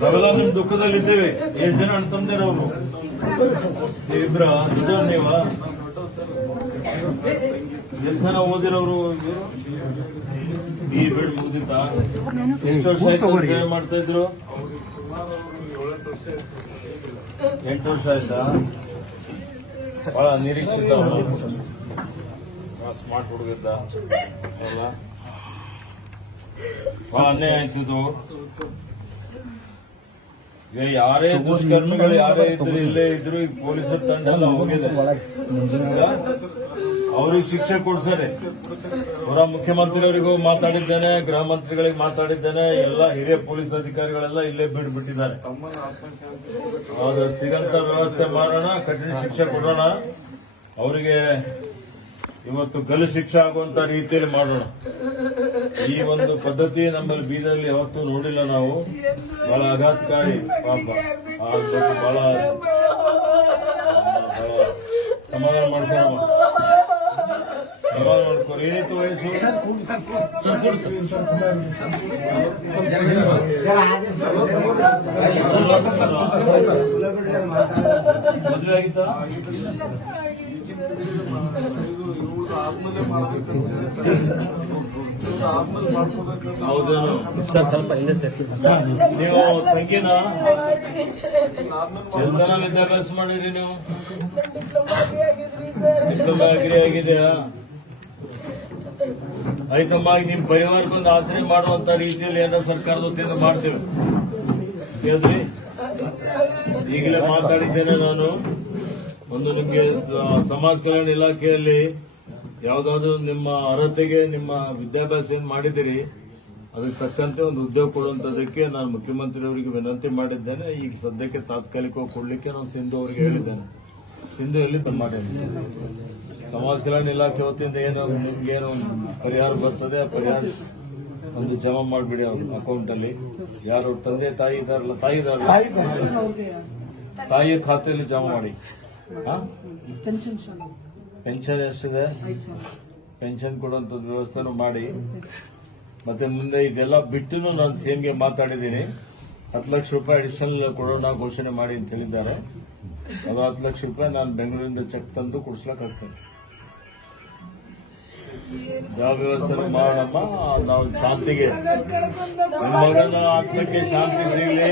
ನಾವೆಲ್ಲ ನಿಮ್ ದುಃಖದಲ್ಲಿದ್ದೇವೆ ಎಷ್ಟು ಜನ ಅಣ್ಣ ತಂದಿರ ಅವರು. ಇಬ್ರ ನೀವ? ಎಷ್ಟು ಜನ ಓದಿರೋರು? ಈ ಬಿಡ್ ಮುಗ್ದಿತ್ತ ಎಷ್ಟು ವರ್ಷ ಆಯ್ತು ಸೇವೆ ಮಾಡ್ತಾ ಇದ್ರು? ಎಂಟು ವರ್ಷ ಆಯ್ತಾ? ಬಹಳ ನಿರೀಕ್ಷಿತ ಸ್ಮಾರ್ಟ್ ಹುಡುಗಿದ್ದ. ಅನ್ಯಾಯ ಆಯ್ತು ಈಗ ಯಾರೇ ದುಷ್ಕರ್ಮಿಗಳು ಯಾರೇ ಇದ್ರು ಇಲ್ಲೇ ಇದ್ರು ಈಗ ಪೊಲೀಸರ ತಂಡ ಎಲ್ಲ ಹೋಗಿದೆ. ಅವ್ರಿಗೆ ಶಿಕ್ಷೆ ಕೊಡ್ಸರೆ ಹೊರ ಮುಖ್ಯಮಂತ್ರಿಯವರಿಗೂ ಮಾತಾಡಿದ್ದೇನೆ ಗೃಹ ಮಂತ್ರಿಗಳಿಗೆ ಮಾತಾಡಿದ್ದೇನೆ ಎಲ್ಲ ಹಿರಿಯ ಪೊಲೀಸ್ ಅಧಿಕಾರಿಗಳೆಲ್ಲ ಇಲ್ಲೇ ಬಿಡ್ಬಿಟ್ಟಿದ್ದಾರೆ ಅದು ಸಿಗಂತ ವ್ಯವಸ್ಥೆ ಮಾಡೋಣ ಕಠಿಣ ಶಿಕ್ಷೆ ಕೊಡೋಣ. ಅವರಿಗೆ ಇವತ್ತು ಗಲ್ಲು ಶಿಕ್ಷೆ ಆಗುವಂತ ರೀತಿಯಲ್ಲಿ ಮಾಡೋಣ. ಈ ಒಂದು ಪದ್ಧತಿ ನಮ್ಮಲ್ಲಿ ಬೀದರಲ್ಲಿ ಯಾವತ್ತೂ ನೋಡಿಲ್ಲ ನಾವು. ಬಹಳ ಆಘಾತಕಾರಿ ಪಾಪ. ಬಹಳ ಸಮಾಧಾನ ಮಾಡ್ಕೊಳ್ಳೋಣ ಸಮಾಧಾನ ಮಾಡ್ಕೊರಿ. ಏನಿತ್ತು ವಯಸ್ಸು? ಮದುವೆ ಆಗಿತ್ತಾ? ಹೌದೇನು ಸರ್ ಸ್ವಲ್ಪ ಹಿಂದೆ ನೀವು ತಂಗಿನ ಎಂತನ ವಿದ್ಯಾಭ್ಯಾಸ ಮಾಡಿರಿ ನೀವು. ಡಿಪ್ಲೊಮಾ ಅಗ್ರಿ ಆಗಿದೆಯಾ? ಆಯ್ತಮ್ಮ ಈಗ ನಿಮ್ ಪರಿವಾರಕ್ಕೊಂದು ಆಶ್ರಯ ಮಾಡುವಂತ ರೀತಿಯಲ್ಲಿ ಏನಾರ ಸರ್ಕಾರದ ವತಿಯಿಂದ ಮಾಡ್ತೇವೆ. ಈಗಲೇ ಮಾತಾಡಿದ್ದೇನೆ ನಾನು. ಒಂದು ನಿಮ್ಗೆ ಸಮಾಜ ಕಲ್ಯಾಣ ಇಲಾಖೆಯಲ್ಲಿ ಯಾವ್ದಾದ್ರು ನಿಮ್ಮ ಅರ್ಹತೆಗೆ ನಿಮ್ಮ ವಿದ್ಯಾಭ್ಯಾಸ ಏನ್ ಮಾಡಿದಿರಿ ಅದಕ್ಕೆ ತಕ್ಕಂತೆ ಒಂದು ಉದ್ಯೋಗ ಕೊಡುವಂತದಕ್ಕೆ ನಾನು ಮುಖ್ಯಮಂತ್ರಿಯವರಿಗೆ ವಿನಂತಿ ಮಾಡಿದ್ದೇನೆ. ಈಗ ಸದ್ಯಕ್ಕೆ ತಾತ್ಕಾಲಿಕವಾಗಿ ಕೊಡ್ಲಿಕ್ಕೆ ನಾನು ಸಿಂಧು ಅವರಿಗೆ ಹೇಳಿದ್ದೇನೆ. ಸಿಂಧು ಎಲ್ಲಿ ತಮ್ಮ ಮಾಡಿ ಸಮಾಜ ಕಲ್ಯಾಣ ಇಲಾಖೆ ವತಿಯಿಂದ ಏನು ನಿಮ್ಗೇನು ಪರಿಹಾರ ಬರ್ತದೆ? ಆ ಪರಿಹಾರ ಒಂದು ಜಮಾ ಮಾಡಿಬಿಡಿ ಅವ್ರ ಅಕೌಂಟ್ ಅಲ್ಲಿ ಯಾರು ತಂದೆ ತಾಯಿ ಇದಾರಲ್ಲ ತಾಯಿ ಇದಾರಲ್ಲ? ತಾಯಿಯ ಖಾತೆಯಲ್ಲಿ ಜಮಾ ಮಾಡಿ. ಹಾ ಪೆನ್ಷನ್ ಎಷ್ಟಿದೆ ಪೆನ್ಷನ್ ಕೊಡುವಂಥದ್ದು ವ್ಯವಸ್ಥೆನೂ ಮಾಡಿ. ಮತ್ತೆ ಮುಂದೆ ಇದೆಲ್ಲ ಬಿಟ್ಟು ನಾನು ಸಿಎಂಗೆ ಮಾತಾಡಿದ್ದೀನಿ. ಹತ್ತು ಲಕ್ಷ ರೂಪಾಯಿ ಅಡಿಷನಲ್ ಕೊಡೋಣ ಘೋಷಣೆ ಮಾಡಿ ಅಂತ ಹೇಳಿದ್ದಾರೆ. ಅದು ಹತ್ತು ಲಕ್ಷ ರೂಪಾಯಿ ನಾನು ಬೆಂಗಳೂರಿಂದ ಚೆಕ್ ತಂದು ಕೊಡ್ಸ್ಲಕ್ ಹಚ್ತೇನೆ. ಯಾವ ವ್ಯವಸ್ಥೆ ಮಾಡೋಣ ನಾವು ಶಾಂತಿಗೆ. ನಮ್ಮ ಮಗನ ಆತ್ಮಕ್ಕೆ ಶಾಂತಿ ಸಿಗಲಿ.